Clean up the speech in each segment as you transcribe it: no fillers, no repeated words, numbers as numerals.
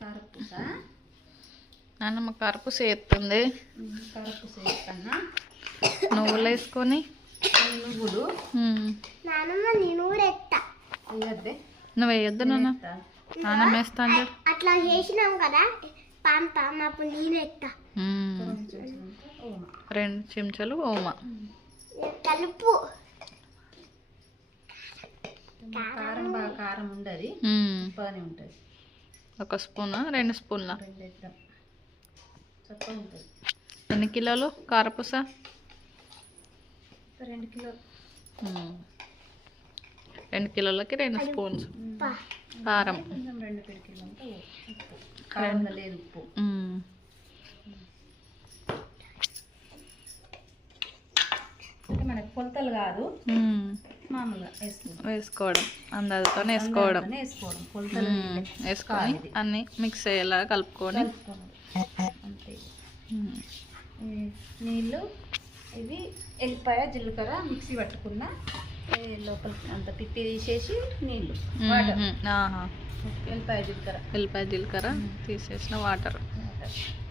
కారపూస నాన్నమ్మ కారపూస ఎత్తుంది. కారపూస వేస్తానా నువ్వులు వేసుకొని నువ్వులు నానమ్మ నేను కూడా ఎత్తా. వేయద్దే నువ్వు వేయొద్దు నాన్న. నాన్నమ్మ వేస్తాను చూడు. అట్లా చేసినాం కదా పాన్ అప్పుడు నేను ఎత్తా. 2 చెంచాలు ఓమ. కలుపు. కారం బాగా కారం ఉండదు, బాగానే ఉంటుంది. 1 స్పూన్ 2 స్పూన్ల 2 వేద్దాం, చక్కగా ఉంటుంది. ఎన్ని కిలోలు కారపూస? 2 కిలోలు. 2 కిలోలకి 2 స్పూన్స్ కారం. కొంచెం 2 పిడికిలు అంటే ఉప్పు, కారం లేదు ఉప్పు. అంటే మనకు కొలతలు కాదు, మామూలుగా వేసుకోవడం, అందాజతో వేసుకోవడం. కొలతలు వేసుకొని అన్నీ మిక్స్ అయ్యేలా కలుపుకొని అంతే. నీళ్ళు ఇవి ఎల్లిపాయ జీలకర్ర మిక్సీ పట్టుకున్న లోపల అంత పిప్పి తీసేసి నీళ్ళు వాటర్. ఎల్లిపాయ జీలకర్ర తీసేసిన వాటర్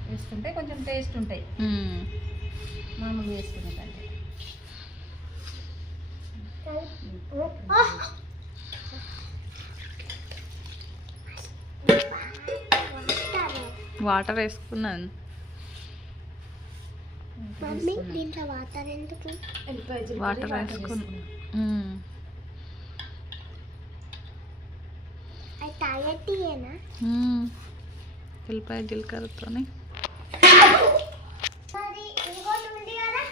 వేసుకుంటే కొంచెం టేస్ట్ ఉంటాయి మామూలుగా వేసుకునే కంటే. వాటర్ వేసుకున్నాను. మమ్మీ దీంట్లో వాటర్ ఎందుకు? వాటర్ వేసుకున్నాను. అది తాగేటియేనా? ఎల్లిపాయ జీలకర్రతో మరి ఇంకోటి ఉంది కదా.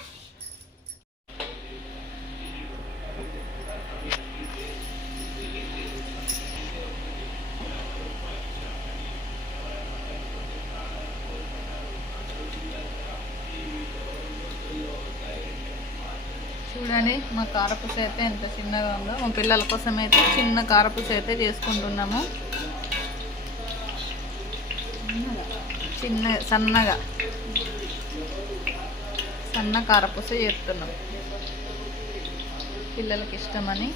చూడండి మా కారపూస అయితే ఎంత చిన్నగా ఉందో. మా పిల్లల కోసం అయితే చిన్న కారపూస అయితే చేసుకుంటున్నాము. సన్నగా సన్న కారపూస చేస్తున్నాం పిల్లలకి ఇష్టమని.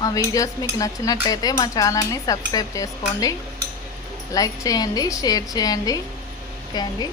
మా వీడియోస్ మీకు నచ్చినట్టయితే మా ఛానల్ని సబ్స్క్రైబ్ చేసుకోండి, లైక్ చేయండి, షేర్ చేయండి. ఓకే అండి.